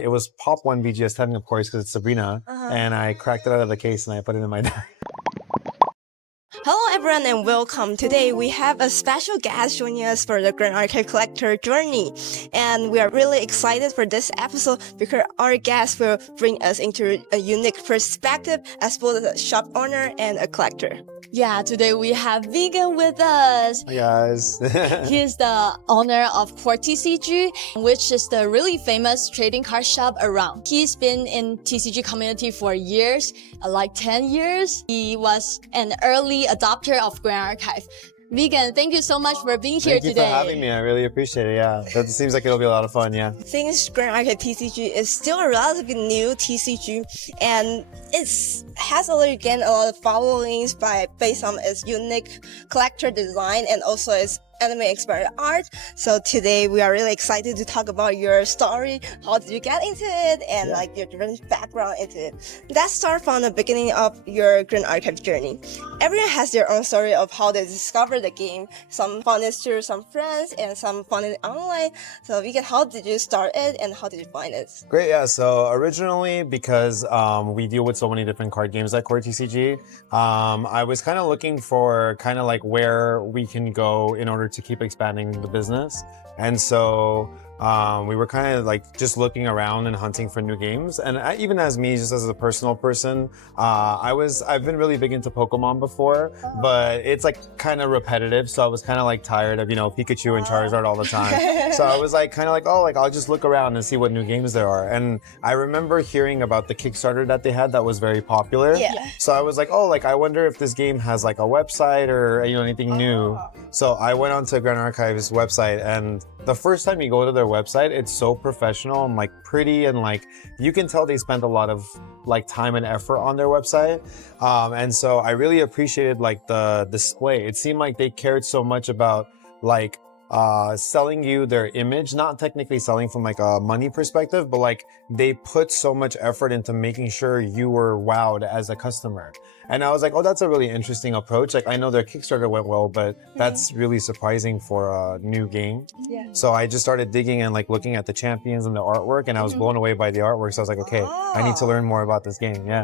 It was Pop 1 VGS 10, of course, because it's Sabrina. And I cracked it out of the case and I put it in my diary. Hello everyone and welcome. Today we have a special guest joining us for the Grand Archive Collector journey. And we are really excited for this episode because our guest will bring us into a unique perspective as both a shop owner and a collector. Yeah, today we have Vigen with us. Hi guys. He is the owner of Core TCG, which is the really famous trading card shop around. He's been in TCG community for years, like 10 years. He was an early adopter of Grand Archive. Vigen, thank you so much for being here today. Thank you for having me. I really appreciate it. Yeah, that seems like it'll be a lot of fun. Yeah. Since Grand Archive TCG is still a relatively new TCG and it has already gained a lot of followings based on its unique collector design and also its anime-inspired art. So today we are really excited to talk about your story. How did you get into it and like your different background into it? Let's start from the beginning of your Grand Archive journey. Everyone has their own story of how they discovered the game. Some found it through some friends and some found it online. So Vigen, how did you start it and how did you find it? Great, yeah. So originally, because we deal with so many different card games at Core TCG, I was kind of looking for kind of like where we can go in order to keep expanding the business. And so we were kind of like just looking around and hunting for new games. And even as me, just as a personal person, I've been really big into Pokemon before, but it's like kind of repetitive. So I was kind of like tired of, Pikachu and Charizard all the time. So I was like, kind of like, oh, like I'll just look around and see what new games there are. And I remember hearing about the Kickstarter that they had that was very popular. Yeah. So I was like, oh, like I wonder if this game has like a website or, anything new. So I went onto Grand Archive's website, and the first time you go to their website, it's so professional and like pretty, and like you can tell they spent a lot of like time and effort on their website. And so I really appreciated like the display. It seemed like they cared so much about like selling you their image, not technically selling from like a money perspective, but like they put so much effort into making sure you were wowed as a customer. And I was like, oh, that's a really interesting approach. Like I know their Kickstarter went well, but that's really surprising for a new game. Yeah. So I just started digging and like looking at the champions and the artwork, and I was blown away by the artwork. So I was like, okay, I need to learn more about this game. Yeah.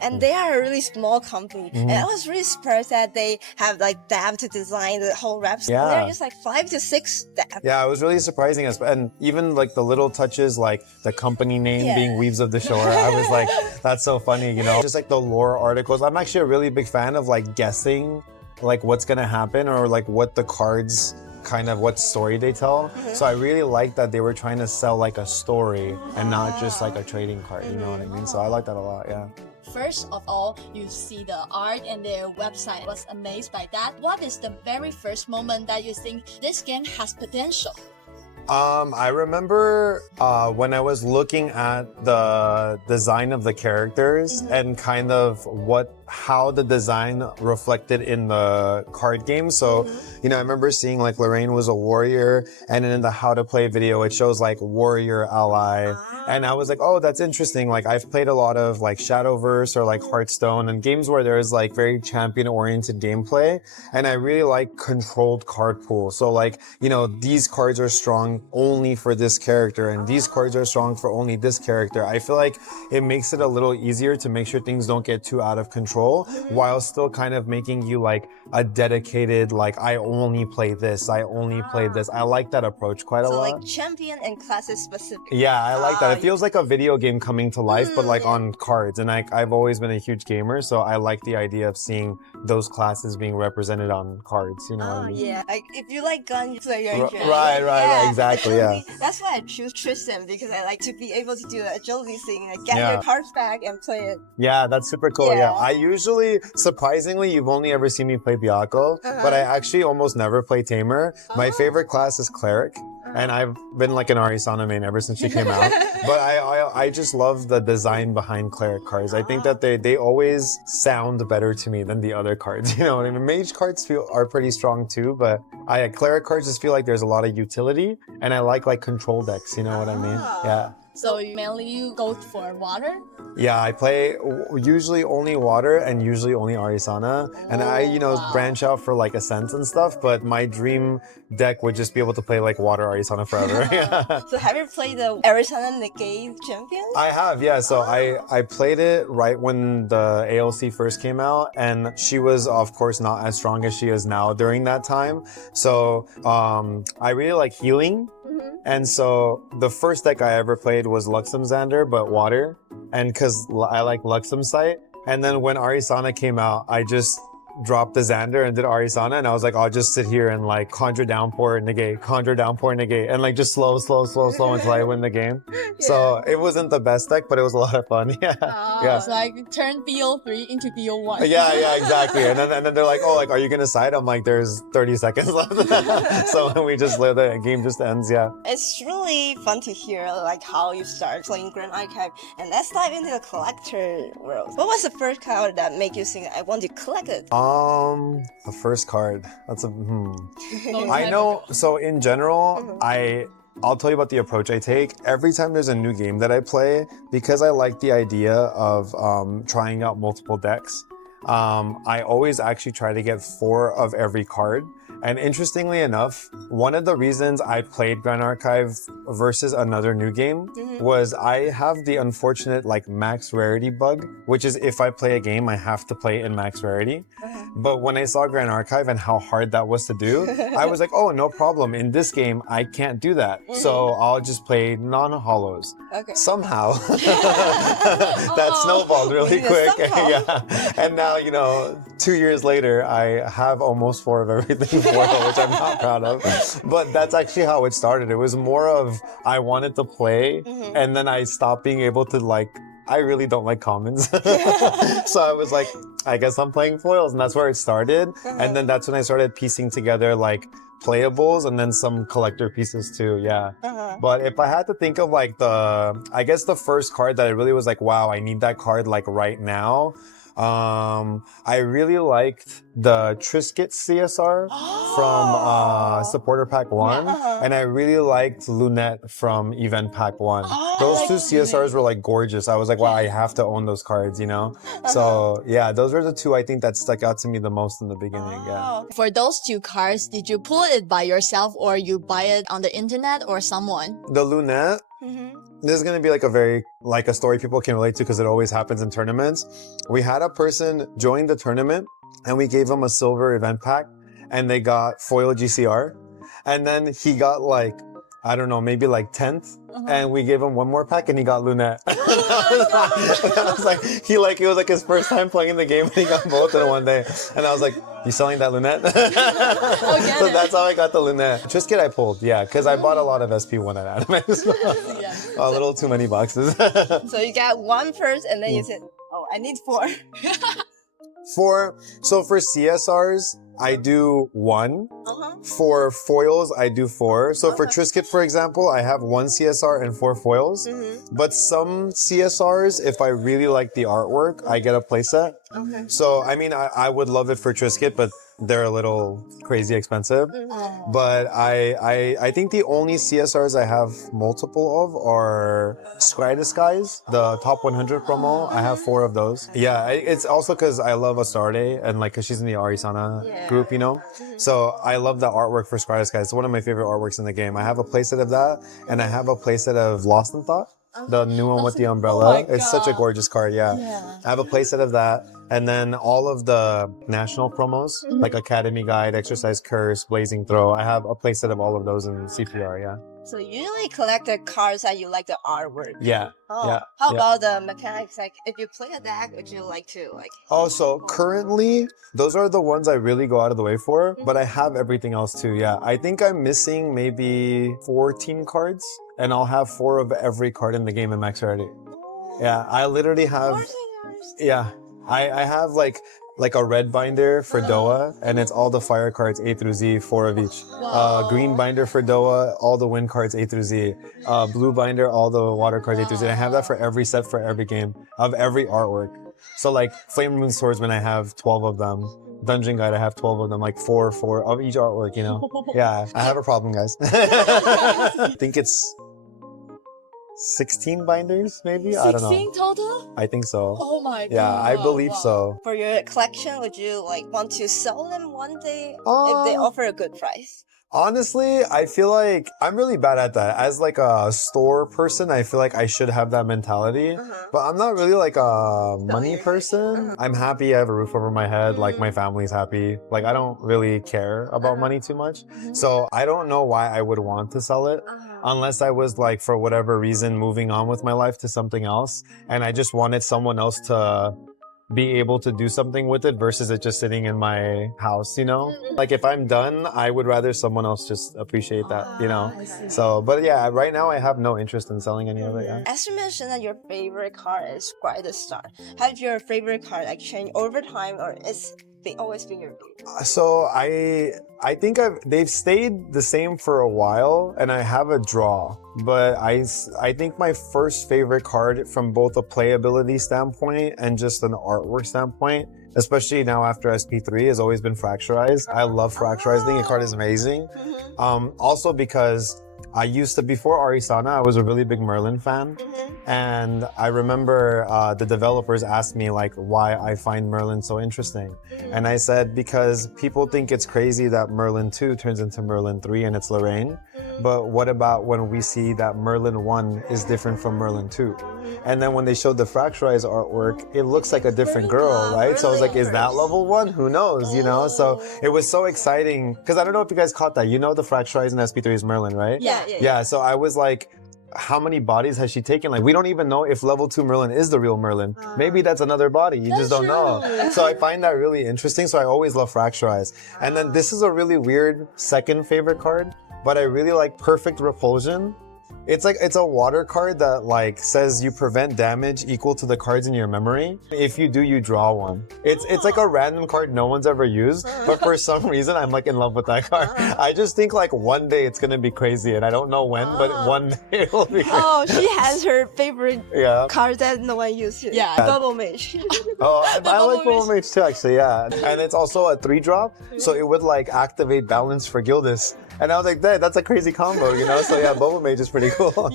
And they are a really small company. And I was really surprised that they have like staff to design the whole website. Yeah. They're just like 5 to 6 staff. Yeah, it was really surprising us. And even like the little touches, like the company name being Weaves of the Shore, I was like, that's so funny, Just like the lore articles. I'm actually a really big fan of like guessing like what's gonna happen or like what the cards kind of what story they tell. So I really like that they were trying to sell like a story and not just like a trading card, you know what I mean? So I like that a lot, yeah. First of all, you see the art and their website. I was amazed by that. What is the very first moment that you think this game has potential? I remember when I was looking at the design of the characters and kind of how the design reflected in the card game. So, I remember seeing like Lorraine was a warrior, and then in the how to play video, it shows like warrior ally. And I was like, oh, that's interesting. Like I've played a lot of like Shadowverse or like Hearthstone and games where there's like very champion oriented gameplay. And I really like controlled card pool. So like, these cards are strong only for this character and these cards are strong for only this character. I feel like it makes it a little easier to make sure things don't get too out of control while still kind of making you like a dedicated, like I only play this, I only play this. I like that approach quite a lot. So like champion and classes specific. Yeah, I like that. It feels like a video game coming to life, but like on cards. And I've always been a huge gamer, so I like the idea of seeing those classes being represented on cards, you know what I mean? Yeah, like if you like gun, you play your agility. Right, exactly, yeah. That's why I choose Tristan, because I like to be able to do the agility thing, like get your cards back and play it. Yeah, that's super cool, yeah. I usually, surprisingly, you've only ever seen me play Byakko, but I actually almost never play Tamer. My favorite class is Cleric. And I've been like an Arisana main ever since she came out. But I just love the design behind Cleric cards. I think that they always sound better to me than the other cards. You know what I mean? Mage cards are pretty strong too, but Cleric cards just feel like there's a lot of utility, and I like control decks, you know what I mean? Yeah. So you mainly go for water? Yeah, I play usually only water and usually only Arisana. And I, branch out for like Ascents and stuff, but my dream deck would just be able to play like water Arisana forever. Yeah. So have you played the Arizona Negate Champions? I have, yeah. So I played it right when the ALC first came out, and she was, of course, not as strong as she is now during that time. So I really like healing. And so the first deck I ever played was Luxem Xander, but water. And because I like Luxem Sight. And then when Arisana came out, I just dropped the Xander and did Arisana. And I was like, I'll just sit here and like conjure downpour, negate, conjure downpour, negate. And like just slow until I win the game. Yeah. So it wasn't the best deck, but it was a lot of fun. Yeah. Yeah. It's like turn BO3 into BO1. Yeah, exactly. And then they're like, oh, like, are you going to side? I'm like, there's 30 seconds left. So we just let the game just ends. Yeah. It's really fun to hear like how you start playing Grand Archive. And let's dive into the collector world. What was the first card that made you think I want to collect it? The first card. That's I know. So in general, I'll tell you about the approach I take. Every time there's a new game that I play, because I like the idea of trying out multiple decks, I always actually try to get 4 of every card. And interestingly enough, one of the reasons I played Grand Archive versus another new game was I have the unfortunate like max rarity bug, which is if I play a game, I have to play in max rarity. But when I saw Grand Archive and how hard that was to do, I was like, oh, no problem. In this game, I can't do that. So I'll just play non-holos. Okay. Somehow, that snowballed really quick. Yeah. And now, 2 years later, I have almost 4 of everything foil, which I'm not proud of. But that's actually how it started. It was more of I wanted to play, and then I stopped being able to like, I really don't like commons. So I was like, I guess I'm playing foils, and that's where it started. And then that's when I started piecing together like playables and then some collector pieces too. Yeah. But if I had to think of like I guess the first card that I really was like, wow, I need that card like right now. I really liked the Trisket CSR from Supporter Pack 1, and I really liked Lunette from Event Pack 1. Those two CSRs were like gorgeous. I was like, wow, I have to own those cards, So yeah, those were the 2 I think that stuck out to me the most in the beginning. Yeah. For those 2 cards, did you pull it by yourself or you buy it on the internet or someone? The Lunette. This is going to be like a story people can relate to because it always happens in tournaments. We had a person join the tournament and we gave him a silver event pack and they got foil GCR. And then he got like, I don't know, maybe like 10th. And we gave him 1 more pack and he got Lunette. I was like, it was like his first time playing the game and he got both in one day. And I was like, you selling that Lunette? So that's how I got the Lunette. Trisket I pulled, yeah, because I bought a lot of SP1 at Animex. A little too many boxes. So you got 1 first and then you said, oh, I need 4. So for CSRs, I do 1. For foils, I do 4. So for Trisket, for example, I have 1 CSR and 4 foils. But some CSRs, if I really like the artwork, I get a playset. So, I mean, I would love it for Trisket, but they're a little crazy expensive. But I think the only CSRs I have multiple of are Scry Disguise, the top 100 promo. I have 4 of those. Yeah, it's also because I love Astarte and like, because she's in the Arisana group, So I love the artwork for Scry Disguise. It's one of my favorite artworks in the game. I have a playset of that, and I have a playset of Lost in Thought. The new one with the umbrella. It's such a gorgeous card, yeah. I have a playset of that. And then all of the national promos, like Academy Guide, Exercise Curse, Blazing Throw. I have a playset of all of those in CPR, yeah. So you usually collect the cards that you like the artwork. Yeah. Yeah. How about the mechanics? Like, if you play a deck, would you like to like? Oh, so currently, those are the ones I really go out of the way for. But I have everything else too. Yeah. I think I'm missing maybe 14 cards, and I'll have 4 of every card in the game in max rarity. Yeah. I literally have. 14 cards? Yeah. I have like a red binder for Doa, and it's all the fire cards A through Z, 4 of each. Green binder for Doa, all the wind cards A through Z. Blue binder, all the water cards A through Z. And I have that for every set for every game of every artwork. So like Flame Moon Swordsman, I have 12 of them. Dungeon Guide, I have 12 of them, like 4 of each artwork, Yeah, I have a problem, guys. I think it's 16 binders, maybe? I don't know. 16 total? I think so. Oh my god. Yeah, I believe so. For your collection, would you like want to sell them one day if they Um, offer a good price? Honestly, I feel like I'm really bad at that. As like a store person, I feel like I should have that mentality. But I'm not really like a money person. I'm happy I have a roof over my head. Like my family's happy. Like I don't really care about money too much. So I don't know why I would want to sell it. Unless I was like, for whatever reason, moving on with my life to something else. And I just wanted someone else to be able to do something with it versus it just sitting in my house, you know? Like if I'm done, I would rather someone else just appreciate that, you know? I see. So, but yeah, right now I have no interest in selling any of it, yeah. As you mentioned that your favorite card is quite the star. Have your favorite card like changed over time, or it's always been your favorite? So I think they've stayed the same for a while, and I have a draw. But I think my first favorite card from both a playability standpoint and just an artwork standpoint, especially now after SP3, has always been Fracturized. I love Fracturized. I think the card is amazing. Also because I used to, before Arisana, I was a really big Merlin fan. And I remember the developers asked me like why I find Merlin so interesting. And I said, because people think it's crazy that Merlin 2 turns into Merlin 3 and it's Lorraine. But what about when we see that Merlin 1 is different from Merlin 2? And then when they showed the Fracturized artwork, it looks like a different girl, right? So I was like, is that level 1? Who knows, you know? So it was so exciting. Because I don't know if you guys caught that. You know the Fracturized in SP3 is Merlin, right? Yeah, so I was like, how many bodies has she taken? Like, we don't even know if level 2 Merlin is the real Merlin. Maybe that's another body. You just don't know. So I find that really interesting. So I always love Fracturized. And then this is a really weird second favorite card, but I really like Perfect Repulsion. It's a water card that like says you prevent damage equal to the cards in your memory. If you do, you draw one. It's like a random card no one's ever used, but for some reason I'm like in love with that card. I just think like one day it's gonna be crazy, and I don't know when, but one day it will be crazy. Oh, she has her favorite Yeah. card that no one uses. Yeah. Bubble Mage. Oh, I like Bubble Mage too, actually, yeah. And it's also a 3-drop, so it would like activate balance for Gildas. And I was like, that's a crazy combo, you know? So yeah, Bubble Mage is pretty cool.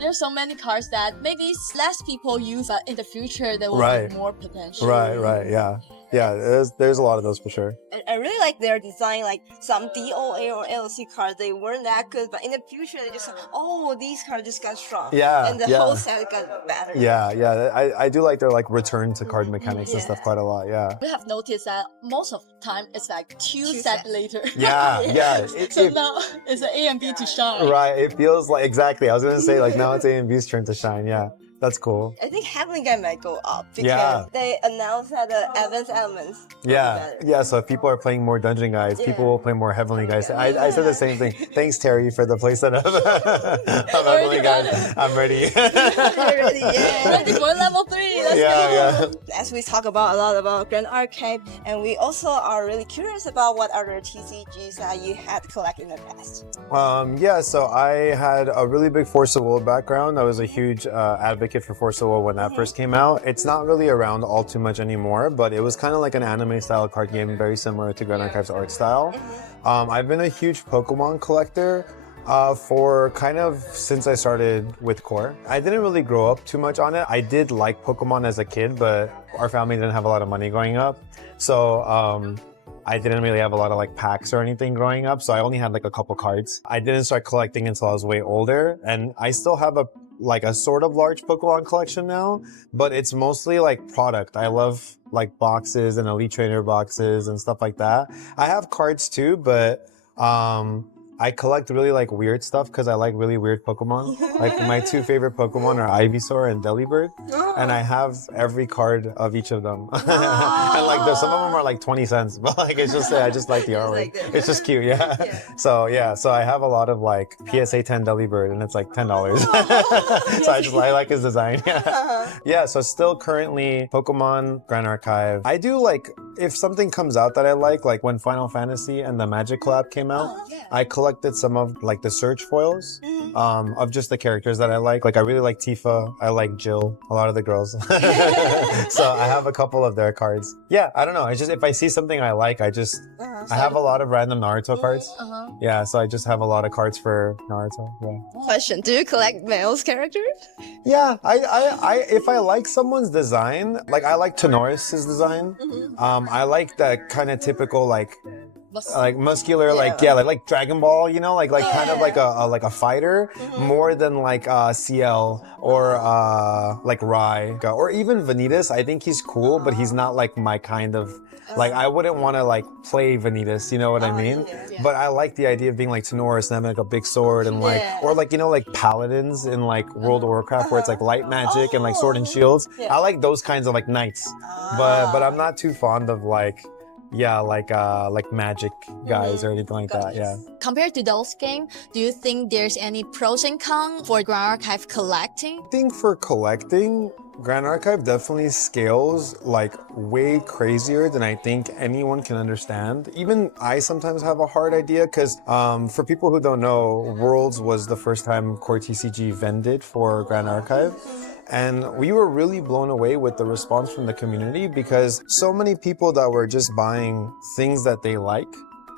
There's so many cards that maybe less people use, but in the future there will Right. be more potential. Right, yeah. Yeah, there's a lot of those for sure. I really like their design, like some DOA or LC cards, they weren't that good, but in the future they just, these cards just got strong. Yeah, And the yeah. whole set got better. Yeah, I do like their like return to card mechanics and stuff quite a lot, yeah. We have noticed that most of the time it's like two Two sets sets. later. Yeah. So now it's an A and B to shine. Right, it feels like, exactly, I was gonna say like now it's A and B's turn to shine, yeah. That's cool. I think Heavenly Guy might go up because Yeah. they announced that the advanced elements will be Yeah, better. yeah, so if people are playing more Dungeon Guys, people will play more Heavenly Guys. I said the same thing. Thanks, Terry, for the playset of Heavenly Guys. I'm ready. Ready, yeah. Ready for level 3. Let's go. Yeah. As we talk about a lot about Grand Archive, and we also are really curious about what other TCGs that you had collected in the past. Yeah, so I had a really big Force of Will background. I was a huge advocate for Force of Will when that first came out. It's not really around all too much anymore, but it was kind of like an anime style card game, very similar to Grand Archive's art style. I've been a huge Pokemon collector for kind of since I started with Core. I didn't really grow up too much on it. I did like Pokemon as a kid, but our family didn't have a lot of money growing up. So I didn't really have a lot of like packs or anything growing up, so I only had like a couple cards. I didn't start collecting until I was way older, and I still have a sort of large Pokemon collection now, but it's mostly like product. I love like boxes and Elite Trainer boxes and stuff like that. I have cards too, but I collect really like weird stuff because I like really weird Pokemon. Like my two favorite Pokemon are Ivysaur and Delibird, and I have every card of each of them. And like some of them are like 20 cents, but like it's just I just like the artwork. It's just cute, yeah. So I have a lot of like PSA 10 Delibird, and it's like $10. So I like his design. Yeah. So still currently Pokemon, Grand Archive. I do like if something comes out that I like when Final Fantasy and the Magic collab came out, I collect collected some of like the search foils of just the characters that I like. Like I really like Tifa. I like Jill. A lot of the girls. So I have a couple of their cards. Yeah, I don't know. It's just if I see something I like, I have a lot of random Naruto cards. Yeah, so I just have a lot of cards for Naruto. Yeah. Question: do you collect males characters? Yeah, I if I like someone's design, like I like Tenoris's design. I like that kind of typical like muscular, like Dragon Ball, you know, like kind of like a fighter, more than like CL or like Rai or even Vanitas. I think he's cool, but he's not like my kind of. Like, I wouldn't want to, like, play Vanitas, you know what I mean? Yeah. But I like the idea of being, like, Tenoris and having, like, a big sword and, like, or, like, you know, like, paladins in, like, World of Warcraft where it's, like, light magic and, like, sword and shields. Yeah. I like those kinds of, like, knights. But I'm not too fond of, like, magic guys or anything like that, yeah. Compared to those games, do you think there's any pros and cons for Grand Archive collecting? I think for collecting, Grand Archive definitely scales like way crazier than I think anyone can understand. Even I sometimes have a hard idea because for people who don't know, Worlds was the first time Core TCG vended for Grand Archive. And we were really blown away with the response from the community because so many people that were just buying things that they like.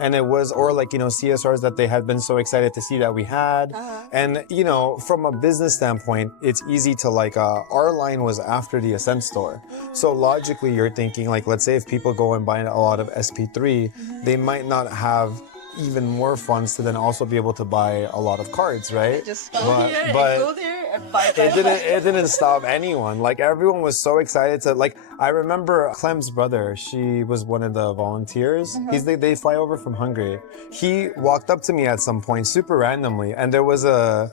And it was, or like, you know, CSRs that they had been so excited to see that we had. And, you know, from a business standpoint, it's easy to like, our line was after the Ascent store. So logically, you're thinking like, let's say if people go and buy a lot of SP3, they might not have even more funds to then also be able to buy a lot of cards, right? Just go here and go there and buy. It didn't stop anyone. Like everyone was so excited to like. I remember Clem's brother. She was one of the volunteers. They fly over from Hungary. He walked up to me at some point, super randomly, and there was a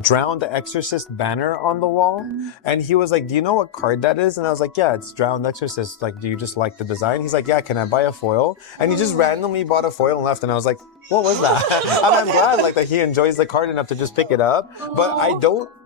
Drowned Exorcist banner on the wall, and he was like, "Do you know what card that is?" And I was like, "Yeah, it's Drowned Exorcist. Like, do you just like the design?" He's like, "Yeah, can I buy a foil?" And he just randomly bought a foil and left, and I was like, what was that? I'm glad like that he enjoys the card enough to just pick it up. But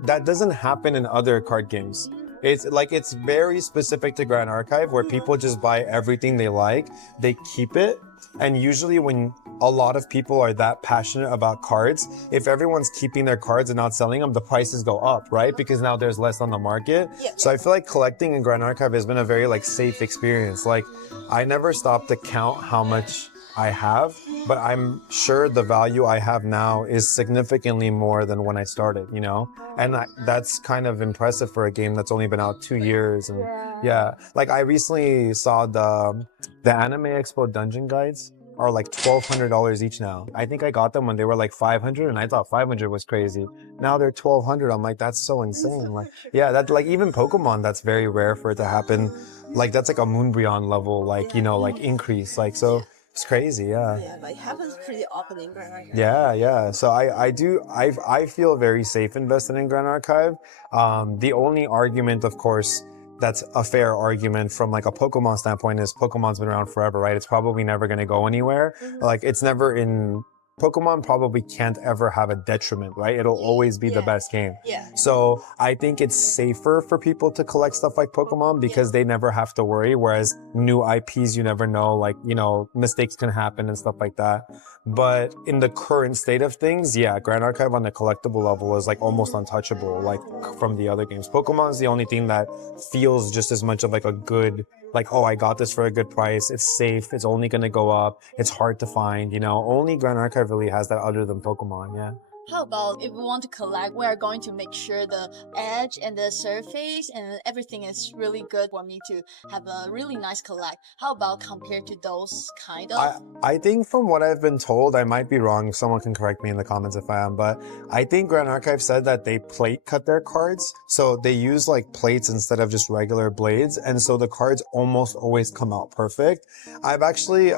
that doesn't happen in other card games. It's very specific to Grand Archive where people just buy everything they like, they keep it. And usually when a lot of people are that passionate about cards, if everyone's keeping their cards and not selling them, the prices go up, right? Because now there's less on the market. Yeah. So I feel like collecting in Grand Archive has been a very like safe experience. Like I never stop to count how much I have, but I'm sure the value I have now is significantly more than when I started, you know? And that's kind of impressive for a game that's only been out 2 years. And yeah, like I recently saw the Anime Expo dungeon guides are like $1,200 each now. I think I got them when they were like 500 and I thought 500 was crazy. Now they're 1,200. I'm like, that's so insane. Like, yeah, that's like even Pokemon, that's very rare for it to happen. Like that's like a Moonbryon level, like, you know, like increase. Like, so it's crazy, yeah. Yeah, but it happens pretty often in Grand Archive. Yeah. So I feel very safe invested in Grand Archive. The only argument, of course, that's a fair argument from like a Pokemon standpoint is Pokemon's been around forever, right? It's probably never going to go anywhere. Like it's never in... Pokemon probably can't ever have a detriment, right? It'll always be the best game. Yeah. So I think it's safer for people to collect stuff like Pokemon because they never have to worry. Whereas new IPs, you never know, like, you know, mistakes can happen and stuff like that. But in the current state of things, yeah, Grand Archive on the collectible level is like almost untouchable, like from the other games. Pokemon is the only thing that feels just as much of like a good, like, oh, I got this for a good price. It's safe. It's only going to go up. It's hard to find, you know, only Grand Archive really has that other than Pokemon, yeah. How about if we want to collect, we are going to make sure the edge and the surface and everything is really good for me to have a really nice collect. How about compared to those kind of? I think from what I've been told, I might be wrong. Someone can correct me in the comments if I am, but I think Grand Archive said that they plate cut their cards. So they use like plates instead of just regular blades. And so the cards almost always come out perfect. I've actually,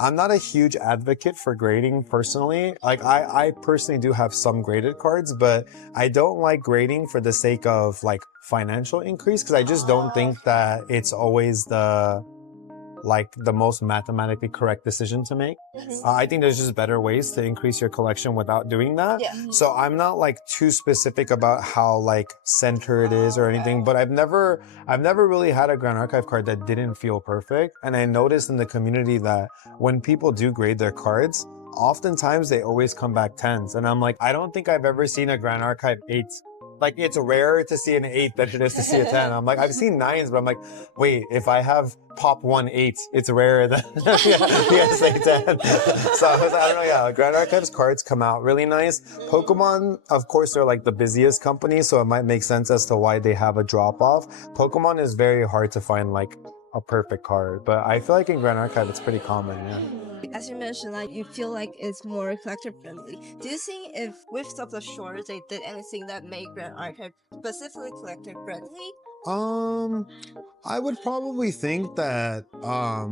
I'm not a huge advocate for grading personally. Like I personally do have some graded cards, but I don't like grading for the sake of like financial increase because I just don't think that it's always the most mathematically correct decision to make. I think there's just better ways to increase your collection without doing that. Yeah. So I'm not like too specific about how like center it is or anything, but I've never really had a Grand Archive card that didn't feel perfect. And I noticed in the community that when people do grade their cards, oftentimes they always come back 10s. And I'm like, I don't think I've ever seen a Grand Archive 8. Like, it's rarer to see an 8 than it is to see a 10. I'm like, I've seen 9s, but I'm like, wait, if I have pop 1 8, it's rarer than the PSA 10. So I was like, I don't know, yeah, Grand Archives cards come out really nice. Pokemon, of course, they're like the busiest company, so it might make sense as to why they have a drop-off. Pokemon is very hard to find, like, a perfect card, but I feel like in Grand Archive, it's pretty common, yeah. As you mentioned, like you feel like it's more collector friendly. Do you think if with some of the shorts they did anything that made Grand Archive specifically collector friendly? I would probably think that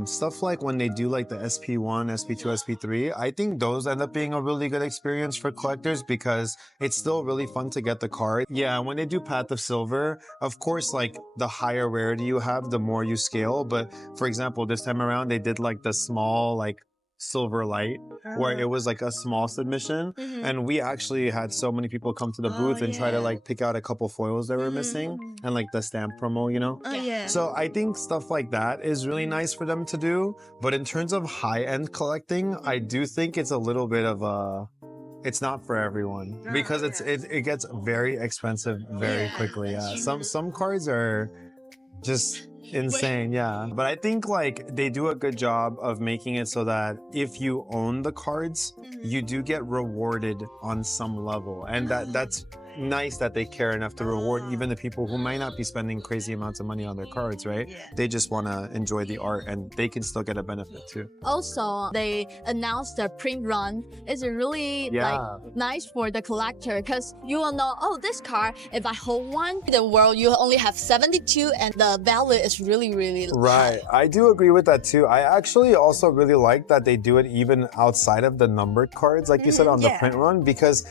stuff like when they do like the SP1, SP2, SP3, I think those end up being a really good experience for collectors because it's still really fun to get the card. Yeah, when they do Path of Silver, of course, like the higher rarity you have, the more you scale. But for example, this time around, they did like the small, like Silver Light, where it was like a small submission, and we actually had so many people come to the booth and try to like pick out a couple foils that were missing and like the stamp promo, you know? So I think stuff like that is really nice for them to do. But in terms of high-end collecting, I do think it's a little bit of a, it's not for everyone because it gets very expensive very quickly. Yeah, some cards are just insane, yeah. But I think like they do a good job of making it so that if you own the cards, you do get rewarded on some level, and that's nice that they care enough to reward even the people who might not be spending crazy amounts of money on their cards, right? They just want to enjoy the art and they can still get a benefit too. Also, they announced the print run. It's really like nice for the collector because you will know, oh, this card, if I hold one, in the world you only have 72 and the value is really, really right. high. I do agree with that too. I actually also really like that they do it even outside of the numbered cards, like you said on the print run, because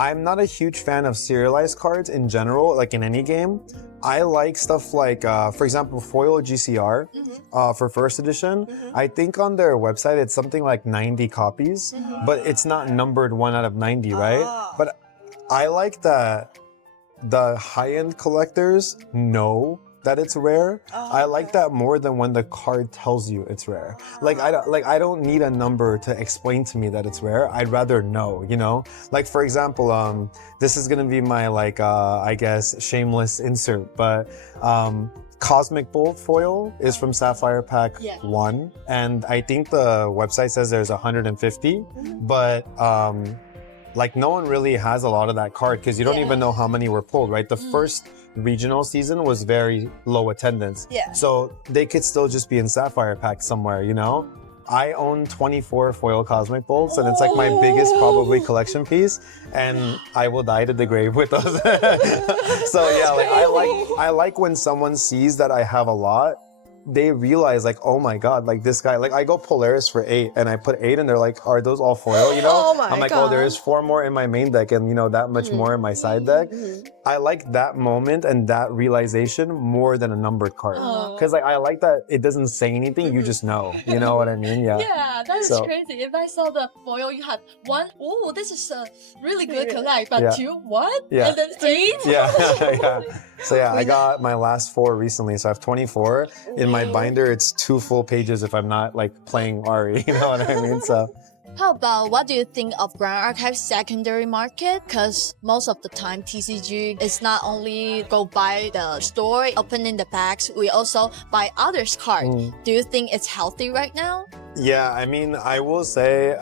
I'm not a huge fan of serialized cards in general, like in any game. I like stuff like, for example, Foil GCR for first edition. I think on their website, it's something like 90 copies, but it's not numbered 1 out of 90, right? But I like that the high-end collectors know that it's rare. I like that more than when the card tells you it's rare. Like I don't need a number to explain to me that it's rare. I'd rather know, you know? Like for example, this is gonna be my like I guess shameless insert, but Cosmic Bolt foil is from Sapphire Pack 1, and I think the website says there's 150, but like no one really has a lot of that card because you don't even know how many were pulled, right? The first regional season was very low attendance. So they could still just be in Sapphire Pack somewhere, you know? I own 24 foil Cosmic Bolts and it's like my biggest probably collection piece, and I will die to the grave with those. So yeah, like I like when someone sees that I have a lot, they realize like, oh my God, like this guy, like I go Polaris for 8 and I put 8 and they're like, are those all foil, you know? I'm like, oh, there is 4 more in my main deck and you know, that much more in my side deck. I like that moment and that realization more than a numbered card. Cause like, I like that it doesn't say anything, you just know, you know what I mean? Yeah. Yeah, that is crazy. If I saw the foil, you had 1, oh, this is a really good collect, but 2, what? And then 3? Yeah. So yeah, I got my last 4 recently, so I have 24. In my binder, it's 2 full pages if I'm not like playing Ari, you know what I mean? So. How about what do you think of Grand Archive's secondary market? Because most of the time TCG is not only go by the store, opening the packs, we also buy others' cards. Do you think it's healthy right now? Yeah, I mean, I will say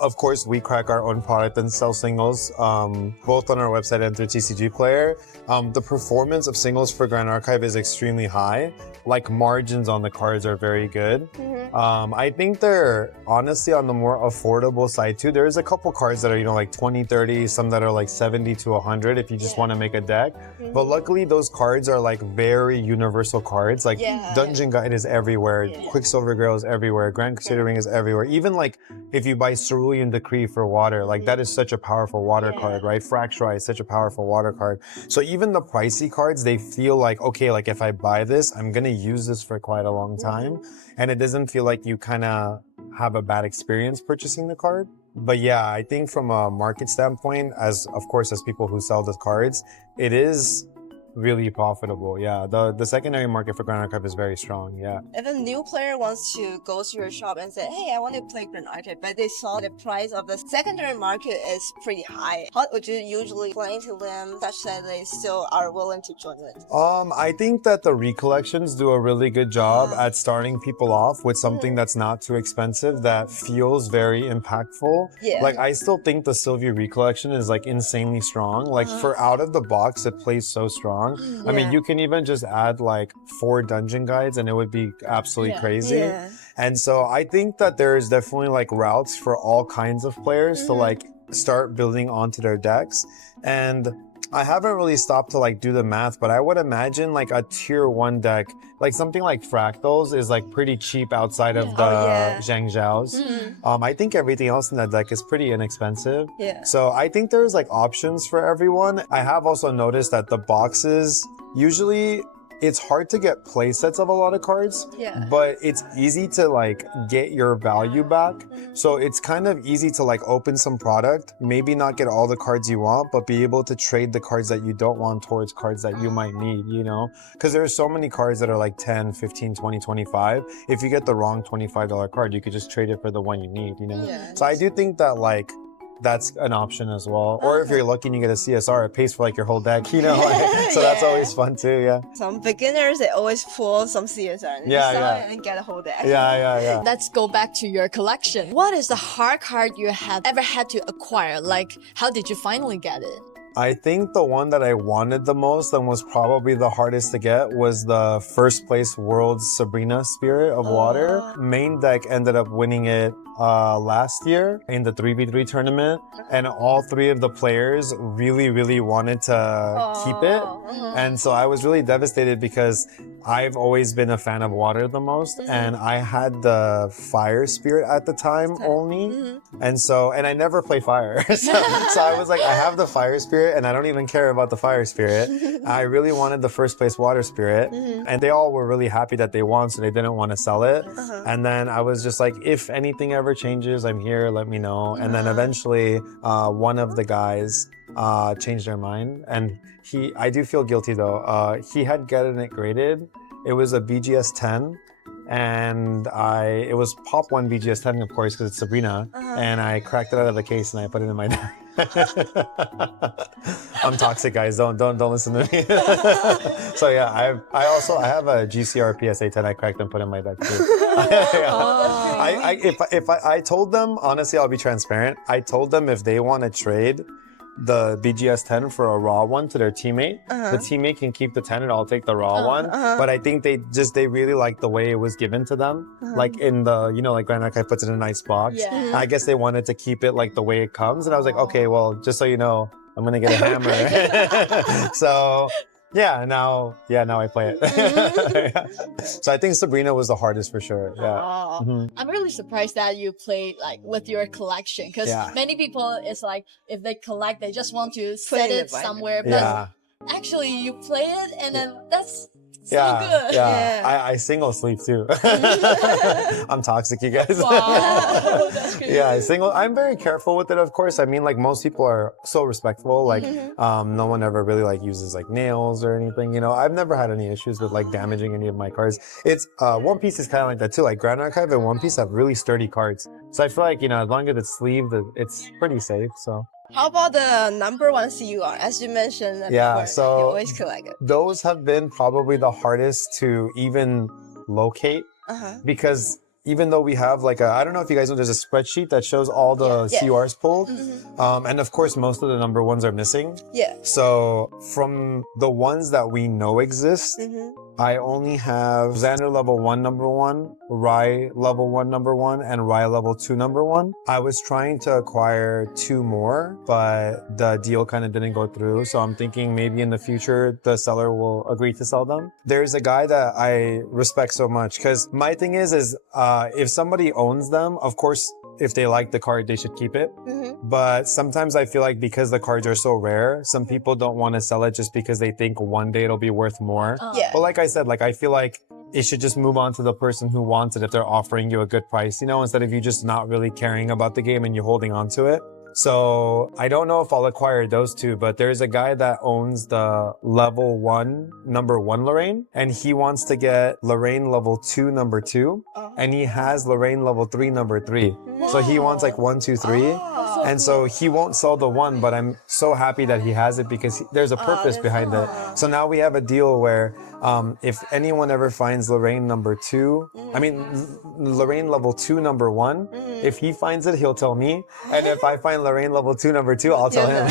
of course, we crack our own product and sell singles, both on our website and through TCG Player. The performance of singles for Grand Archive is extremely high. Like margins on the cards are very good. I think they're honestly on the more affordable side too. There's a couple cards that are, you know, like 20, 30, some that are like 70 to 100 if you just want to make a deck. But luckily those cards are like very universal cards. Like Dungeon Guide is everywhere, Quicksilver Grail is everywhere, Grand Crusader Ring is everywhere. Even like if you buy Cerulean Decree for water, like that is such a powerful water card, right? Fracture is such a powerful water card. So even the pricey cards, they feel like, okay, like if I buy this, I'm gonna use this for quite a long time. And it doesn't feel like you kind of have a bad experience purchasing the card. But yeah, I think from a market standpoint, as of course, as people who sell the cards, it is really profitable. Yeah, the secondary market for Grand Archive is very strong. Yeah. If a new player wants to go to your shop and say, hey, I want to play Grand Archive, but they saw the price of the secondary market is pretty high, how would you usually explain to them such that they still are willing to join it? I think that the recollections do a really good job at starting people off with something that's not too expensive that feels very impactful. Yeah. Like I still think the Sylvia recollection is like insanely strong. Like for out of the box, it plays so strong. I mean, you can even just add like 4 dungeon guides and it would be absolutely crazy. Yeah. And so I think that there's definitely like routes for all kinds of players to like start building onto their decks. And I haven't really stopped to like do the math, but I would imagine like a tier 1 deck, like something like Fractals is like pretty cheap outside of the Zhang Zhao's. I think everything else in that deck is pretty inexpensive. Yeah. So I think there's like options for everyone. I have also noticed that the boxes, usually it's hard to get play sets of a lot of cards, but it's easy to like get your value back. So it's kind of easy to like open some product, maybe not get all the cards you want, but be able to trade the cards that you don't want towards cards that you might need, you know? Because there's so many cards that are like 10, 15, 20, 25. If you get the wrong $25 card, you could just trade it for the one you need, you know? So I do think that like, that's an option as well. Or if you're lucky and you get a CSR, it pays for like your whole deck, you know? Like, so that's always fun too, Some beginners, they always pull some CSR and sell it and get a whole deck. Yeah. Let's go back to your collection. What is the hard card you have ever had to acquire? Like, how did you finally get it? I think the one that I wanted the most and was probably the hardest to get was the first place World Sabrina Spirit of Water. Main deck ended up winning it last year in the 3v3 tournament, and all 3 of the players really wanted to keep it. And so I was really devastated because I've always been a fan of water the most, and I had the fire spirit at the time only. And I never play fire. so I was like, I have the fire spirit and I don't even care about the fire spirit. I really wanted the first place water spirit, and they all were really happy that they won, so they didn't want to sell it. And then I was just like, if anything ever changes, I'm here, let me know. And then eventually one of the guys changed their mind, and I do feel guilty though. He had gotten it graded. It was a BGS 10, and it was Pop 1 BGS 10, of course, because it's Sabrina, and I cracked it out of the case and I put it in my deck. I'm toxic, guys. Don't listen to me. So yeah, I have a GCR PSA 10 I cracked and put in my deck too. I told them, honestly, I'll be transparent. I told them if they want to trade the BGS 10 for a raw one to their teammate, the teammate can keep the 10 and I'll take the raw one. But I think they really like the way it was given to them. Like in the, you know, like Grand Archive puts it in a nice box. I guess they wanted to keep it like the way it comes. And I was like, okay, well, just so you know, I'm going to get a hammer. So yeah, now I play it. So I think Sabrina was the hardest for sure. I'm really surprised that you played like with your collection, because many people, it's like if they collect, they just want to set it somewhere. But actually, you play it, and then that's so good. I single sleep too. I'm toxic, you guys. Wow, that's crazy. I'm very careful with it, of course. I mean, like most people are so respectful. Like, no one ever really like uses like nails or anything. You know, I've never had any issues with like damaging any of my cards. It's One Piece is kind of like that too. Like Grand Archive and One Piece have really sturdy cards. So I feel like, you know, as long as it's sleeved, it's pretty safe. So. How about the number 1 CUR? As you mentioned before, so you always collect it. Those have been probably the hardest to even locate because even though we have like I don't know if you guys know, there's a spreadsheet that shows all the CURs pulled. And of course, most of the number 1s are missing. So from the ones that we know exist, I only have Xander level 1 number 1, Rai level 1 number 1, and Rai level 2 number 1. I was trying to acquire 2 more, but the deal kind of didn't go through. So I'm thinking maybe in the future, the seller will agree to sell them. There's a guy that I respect so much, because my thing is if somebody owns them, of course, if they like the card, they should keep it. But sometimes I feel like because the cards are so rare, some people don't want to sell it just because they think one day it'll be worth more. But like I said, like I feel like it should just move on to the person who wants it if they're offering you a good price, you know, instead of you just not really caring about the game and you holding on to it. So I don't know if I'll acquire those two, but there's a guy that owns the level 1, number 1 Lorraine, and he wants to get Lorraine level 2, number 2, and he has Lorraine level 3, number 3. So he wants like 1, 2, 3. And so he won't sell the one, but I'm so happy that he has it because there's a purpose behind it. So now we have a deal where if anyone ever finds Lorraine number 2, Lorraine level 2, number 1, if he finds it, he'll tell me. And if I find Lorraine level 2, number 2, I'll tell him.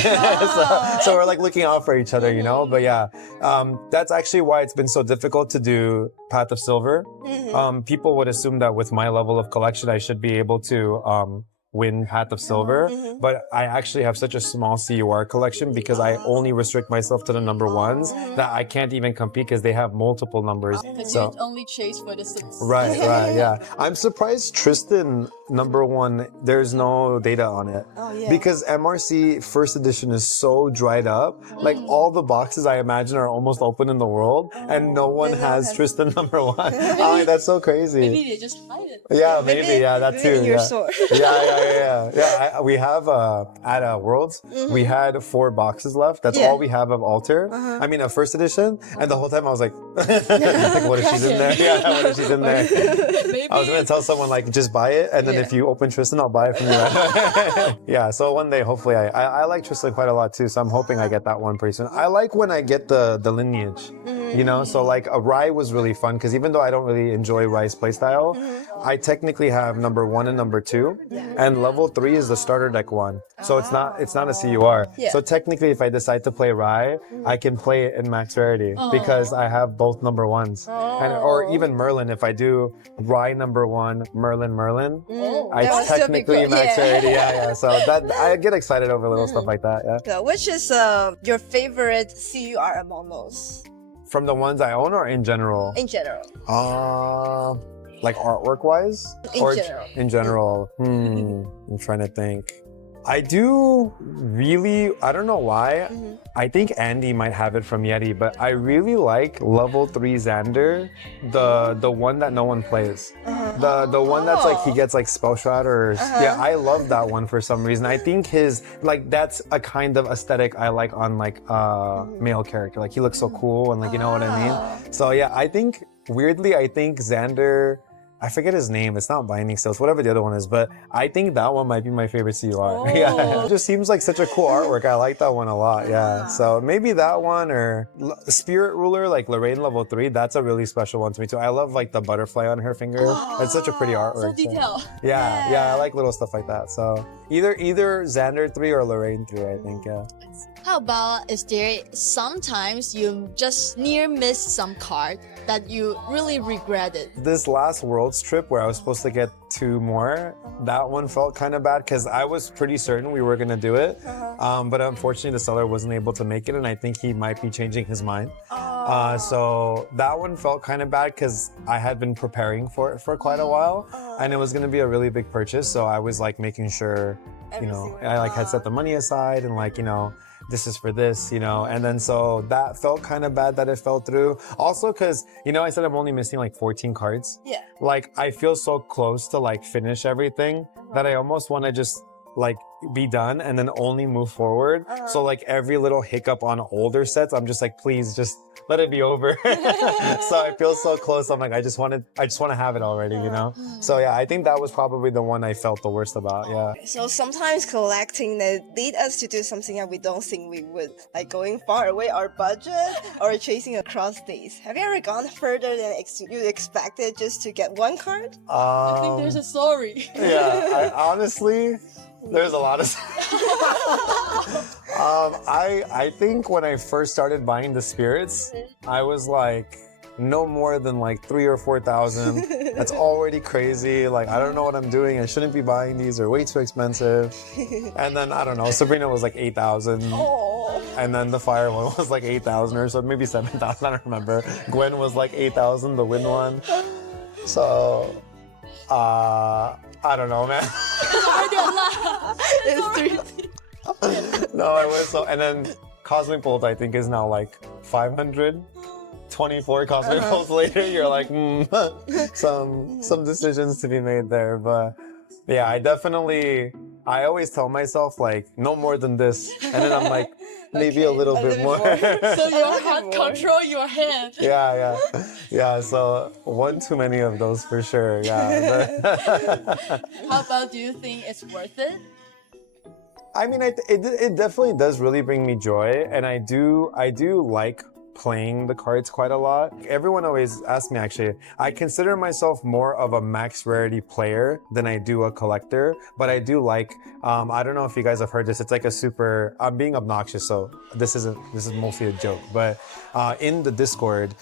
So we're like looking out for each other, you know? But yeah, that's actually why it's been so difficult to do Path of Silver. People would assume that with my level of collection, I should be able to win Path of Silver, but I actually have such a small CUR collection because I only restrict myself to the number 1s that I can't even compete because they have multiple numbers. So you only chase for the 6. Right, yeah. I'm surprised Tristan number 1, there's no data on it. Because MRC first edition is so dried up. Like all the boxes I imagine are almost open in the world and no one has Tristan number 1. I'm like, that's so crazy. Maybe they just hide it. Yeah, maybe, that too. In your store. Yeah. We have at Worlds, we had 4 boxes left. That's all we have of Alter. I mean, a first edition. And the whole time I was like, what if she's in there? Yeah, what if she's in there? Maybe. I was gonna tell someone like, just buy it, and then if you open Tristan, I'll buy it from you. Yeah. So one day, hopefully, I like Tristan quite a lot too. So I'm hoping I get that one pretty soon. I like when I get the lineage. You know, so like a Rai was really fun because even though I don't really enjoy Rai's playstyle, I technically have number 1 and number 2, and level 3 is the starter deck one. So it's not a CUR. So technically, if I decide to play Rai, I can play it in max rarity because I have both number 1s, or even Merlin. If I do Rai number 1, Merlin, I technically max rarity. Yeah. So that I get excited over little stuff like that. Yeah. So which is your favorite CUR among those? From the ones I own or in general? In general. Like artwork wise? In general. I'm trying to think. I do really, I don't know why. I think Andy might have it from Yeti, but I really like level 3 Xander, the one that no one plays. The one that's like, he gets like spell shot or, yeah, I love that one for some reason. I think his, like, that's a kind of aesthetic I like on like male character. Like he looks so cool and like, you know what I mean? So yeah, I think, weirdly, I think Xander, I forget his name. It's not Binding Sales, whatever the other one is, but I think that one might be my favorite CUR. Yeah, it just seems like such a cool artwork. I like that one a lot. Yeah, so maybe that one or Spirit Ruler, like Lorraine level 3. That's a really special one to me too. I love like the butterfly on her finger. It's such a pretty artwork. So detailed. Yeah, I like little stuff like that. So either Xander 3 or Lorraine 3, I think. Yeah. How about, is there sometimes you just near miss some card that you really regretted? This last Worlds trip where I was supposed to get 2 more, that one felt kind of bad because I was pretty certain we were going to do it. But unfortunately the seller wasn't able to make it and I think he might be changing his mind. So that one felt kind of bad because I had been preparing for it for quite a while and it was going to be a really big purchase. So I was like making sure, you know, I like had set the money aside and like, you know, this is for this, you know, and then so that felt kind of bad that it fell through. Also, because, you know, I said I'm only missing like 14 cards. Yeah. Like, I feel so close to like finish everything that I almost want to just like be done and then only move forward. So like every little hiccup on older sets, I'm just like, please just let it be over. So I feel so close. I'm like, I just want to have it already, you know? So yeah, I think that was probably the one I felt the worst about. Yeah. So sometimes collecting they lead us to do something that we don't think we would, like going far away our budget or chasing across days. Have you ever gone further than you expected just to get one card? I think there's a story. Yeah, honestly, there's a lot of I think when I first started buying the spirits, I was like, no more than like 3,000 or 4,000. That's already crazy. Like, I don't know what I'm doing. I shouldn't be buying these. They're way too expensive. And then, I don't know, Sabrina was like 8,000. And then the fire one was like 8,000 or so, maybe 7,000, I don't remember. Gwen was like 8,000, the wind one. So, I don't know, man. No, I was so, and then Cosmic Bolt I think is now like 500. 24 Cosmic Bolts later, you're like, some decisions to be made there. But yeah, I definitely I always tell myself like no more than this, and then I'm like maybe a little bit more. So your hand control your hand. Yeah. So one too many of those for sure. Yeah. How about, do you think it's worth it? I mean, it definitely does really bring me joy, and I do like playing the cards quite a lot. Everyone always asks me, actually, I consider myself more of a max rarity player than I do a collector, but I do like, I don't know if you guys have heard this, it's like a super, I'm being obnoxious, so this is mostly a joke, but in the Discord,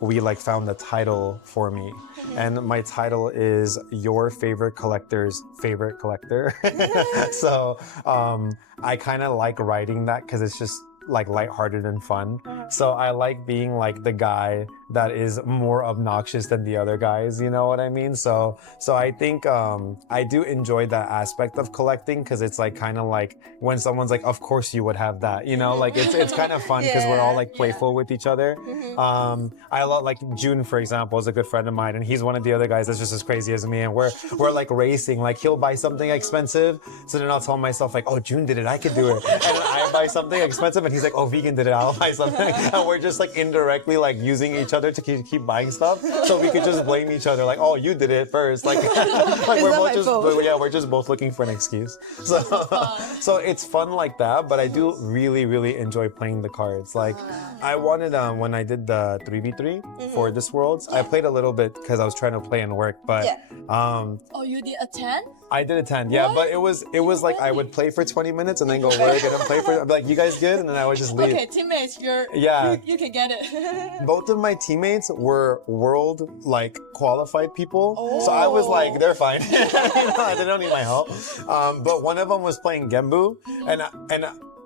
we like found the title for me, and my title is your favorite collector's favorite collector. So I kind of like writing that because it's just like lighthearted and fun. So I like being like the guy that is more obnoxious than the other guys, you know what I mean? So I think I do enjoy that aspect of collecting because it's like kind of like when someone's like, of course you would have that, you know, like it's kind of fun because we're all like playful with each other. I love like June, for example, is a good friend of mine, and he's one of the other guys that's just as crazy as me, and we're like racing. Like he'll buy something expensive, so then I'll tell myself like, oh, June did it, I could do it. And then I buy something expensive, and he's like, oh, Vigen did it, I'll buy something. And we're just like indirectly like using each other to keep buying stuff, so we could just blame each other like, oh, you did it first. Like, like we're just both looking for an excuse. So it's fun like that, but I do really enjoy playing the cards. Like I wanted when I did the 3v3 for this Worlds, I played a little bit because I was trying to play and work, but oh, you did attend? I did attend, yeah, but it was like I would play for 20 minutes and then go work and then play for, I'd be like, you guys good? And then I would just leave. Okay, teammates, you can get it. Both of my teammates were world like qualified people, so I was like, they're fine. You know, they don't need my help. But one of them was playing Genbu, and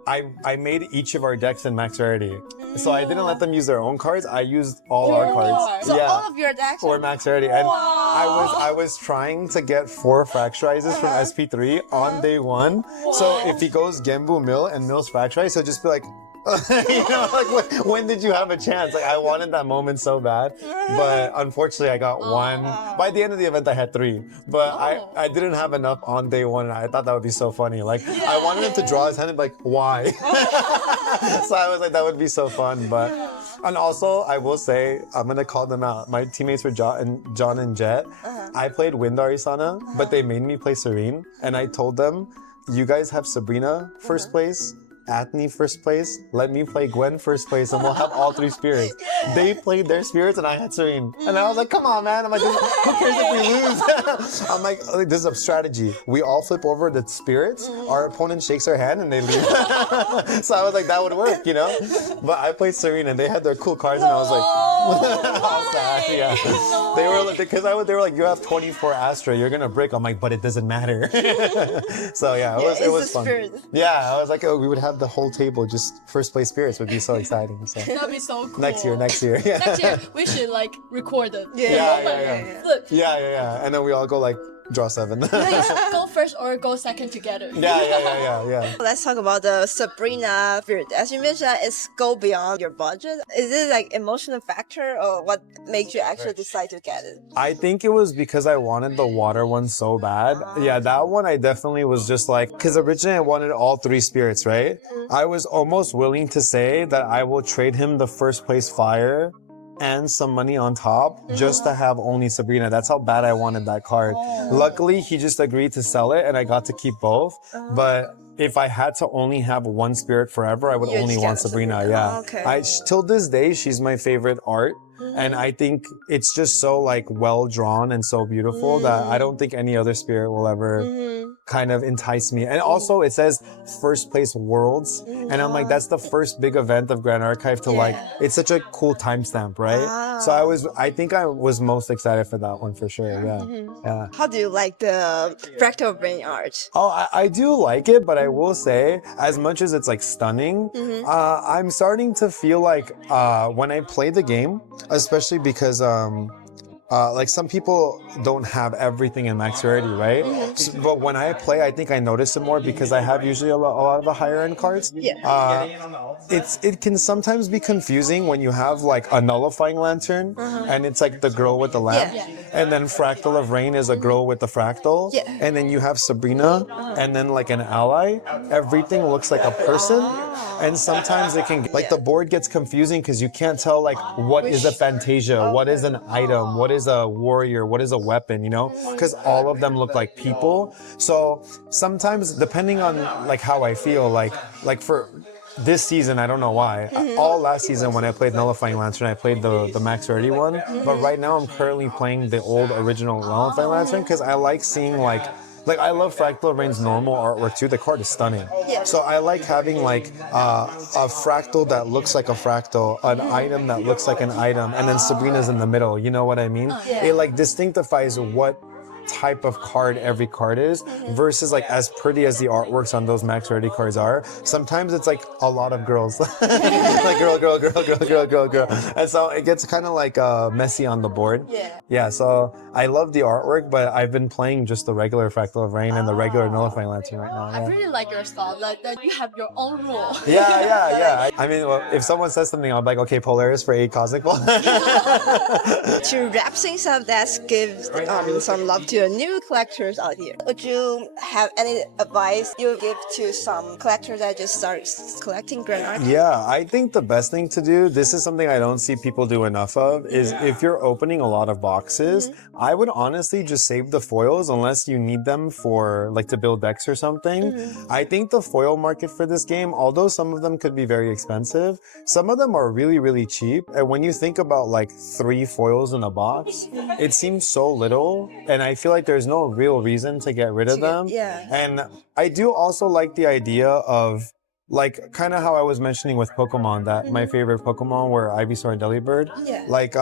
I made each of our decks in max rarity. So I didn't let them use their own cards. I used all our cards. So all of your decks for max rarity. And I was trying to get 4 Fracturizes from SP3 on day 1. So if he goes Genbu Mill and Mill's Fracturize, he'll just be like, you know, like when did you have a chance? Like I wanted that moment so bad, but unfortunately I got 1. By the end of the event I had 3, but I didn't have enough on day 1, and I thought that would be so funny. Like I wanted him to draw his hand and be like, why? So I was like, that would be so fun. But and also I will say, I'm gonna call them out. My teammates were John and Jet. I played Wind Arisana, but they made me play Serene, and I told them, you guys have Sabrina first place, Athene first place, let me play Gwen first place, and we'll have all 3 spirits. They played their spirits and I had Serene. And I was like, come on, man. I'm like, who cares if we lose? I'm like, this is a strategy. We all flip over the spirits, our opponent shakes their hand and they leave. So I was like, that would work, you know? But I played Serene and they had their cool cards, and I was like, all sad, yeah. They were like, because they were like, you have 24 Astra, you're gonna break. I'm like, but it doesn't matter. So yeah, it was fun. Spirit. Yeah, I was like, oh, we would have the whole table just first place spirits, would be so exciting. So that'd be so cool. Next year. Yeah. Next year we should like record it. Yeah. And then we all go like draw 7. Go first or go second together. Yeah. Let's talk about the Sabrina spirit. As you mentioned, it's go beyond your budget. Is it like emotional factor, or what makes you actually decide to get it? I think it was because I wanted the water one so bad. Yeah, that one I definitely was just like, because originally I wanted all 3 spirits, right? I was almost willing to say that I will trade him the first place fire and some money on top just to have only Sabrina. That's how bad I wanted that card. Luckily, he just agreed to sell it and I got to keep both. But if I had to only have 1 spirit forever, I would only want Sabrina. Yeah. Okay. Till this day, she's my favorite art. And I think it's just so like well drawn and so beautiful that I don't think any other spirit will ever kind of entice me. And also it says first place Worlds, and I'm like, that's the first big event of Grand Archive to like, it's such a cool timestamp, right? So I think I was most excited for that one for sure. Yeah. How do you like the fractal brain art? Oh, I do like it, but I will say, as much as it's like stunning, I'm starting to feel like when I play the game, especially because like some people don't have everything in max rarity, right? But when I play, I think I notice it more because I have usually a lot of the higher end cards. It can sometimes be confusing when you have like a nullifying lantern and it's like the girl with the lamp, and then Fractal of Rain is a girl with the fractal, and then you have Sabrina and then like an ally. Everything looks like a person, and sometimes it can like the board gets confusing because you can't tell like what is a Fantasia, what is an item, what is a warrior, what is a weapon, you know, because all of them look like people. So sometimes depending on like how I feel, like for this season, I don't know why. All last season when I played Nullifying Lantern, I played the max rarity one. But right now I'm currently playing the old original Nullifying Lantern because I like seeing like I love Fractal Rain's normal artwork too. The card is stunning. So I like having like a fractal that looks like a fractal, an item that looks like an item, and then Sabrina's in the middle. You know what I mean? It like distinctifies what type of card every card is versus like as pretty as the artworks on those max rarity cards are. Sometimes it's like a lot of girls, like girl, and so it gets kind of like messy on the board. Yeah. So I love the artwork, but I've been playing just the regular Fractal of Rain and the regular Nullifying Lantern right now. I really like your style. Like that you have your own rule. Yeah. I mean, well, if someone says something, I'll be like, okay, Polaris for 8 Cosmic Ball. To wrap things up, let's give some love to your new collectors out here. Would you have any advice you would give to some collectors that just start collecting grand art? Yeah, I think the best thing to do, this is something I don't see people do enough of, is if you're opening a lot of boxes, I would honestly just save the foils unless you need them for like to build decks or something. I think the foil market for this game, although some of them could be very expensive, some of them are really, really cheap. And when you think about like 3 foils in a box, it seems so little. And I feel like there's no real reason to get rid of them. And I do also like the idea of like kind of how I was mentioning with Pokemon, that my favorite Pokemon were Ivysaur and Delibird. Like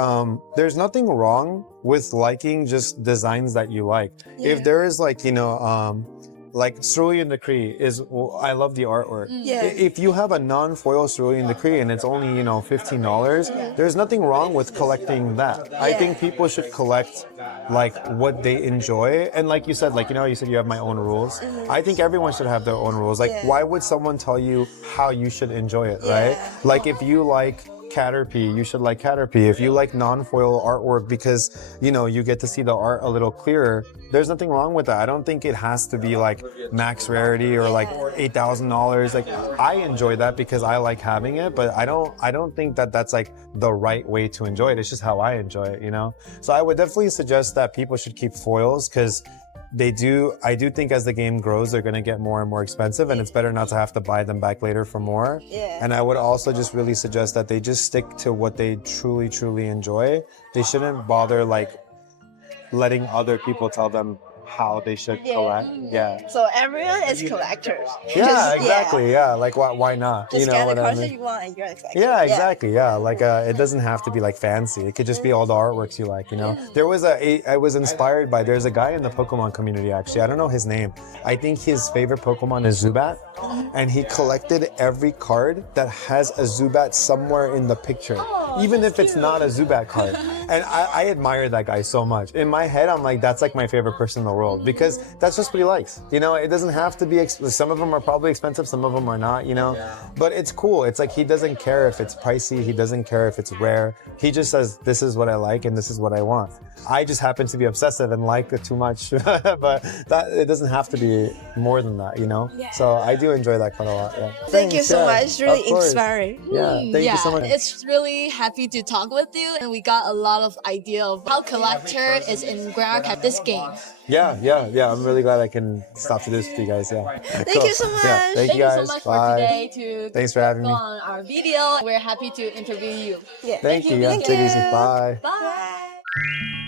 there's nothing wrong with liking just designs that you like. If there is like, you know, like Cerulean Decree is, I love the artwork. If you have a non-foil Cerulean Decree and it's only, you know, $15, there's nothing wrong with collecting that. I think people should collect like what they enjoy. And like you said, like, you know, you said you have my own rules. I think everyone should have their own rules. Like, why would someone tell you how you should enjoy it, right? Like if you like Caterpie, you should like Caterpie. If you like non-foil artwork because, you know, you get to see the art a little clearer, there's nothing wrong with that. I don't think it has to be like max rarity or like $8,000. Like I enjoy that because I like having it, but I don't think that that's like the right way to enjoy it. It's just how I enjoy it, you know? So I would definitely suggest that people should keep foils because I do think as the game grows, they're going to get more and more expensive, and it's better not to have to buy them back later for more. And I would also just really suggest that they just stick to what they truly, truly enjoy. They shouldn't bother like letting other people tell them how they should collect. So everyone is collectors. Exactly. Like why not? Just you know get what the I cards mean? that you want and you're a collector. Exactly. Like it doesn't have to be like fancy. It could just be all the artworks you like, you know? I was inspired by, there's a guy in the Pokemon community actually, I don't know his name. I think his favorite Pokemon is Zubat, and he collected every card that has a Zubat somewhere in the picture, even if it's not a Zubat card. And I admire that guy so much. In my head, I'm like, that's like my favorite person in the world because that's just what he likes. You know, it doesn't have to be, some of them are probably expensive, some of them are not, you know, but it's cool. It's like, he doesn't care if it's pricey. He doesn't care if it's rare. He just says, this is what I like and this is what I want. I just happen to be obsessive and like it too much, but it doesn't have to be more than that, you know? So I do enjoy that quite a lot. Thank you so much. It's really inspiring. Thank you so much. It's really happy to talk with you, and we got a lot of idea of how collector is in Grand Arc at this game. Yeah. I'm really glad I can stop to this with you guys. Thank you so much. Thank you guys. So much Bye. for today. Thanks for having me. On our video. We're happy to interview you. Thank you. Take it easy. Bye. Bye.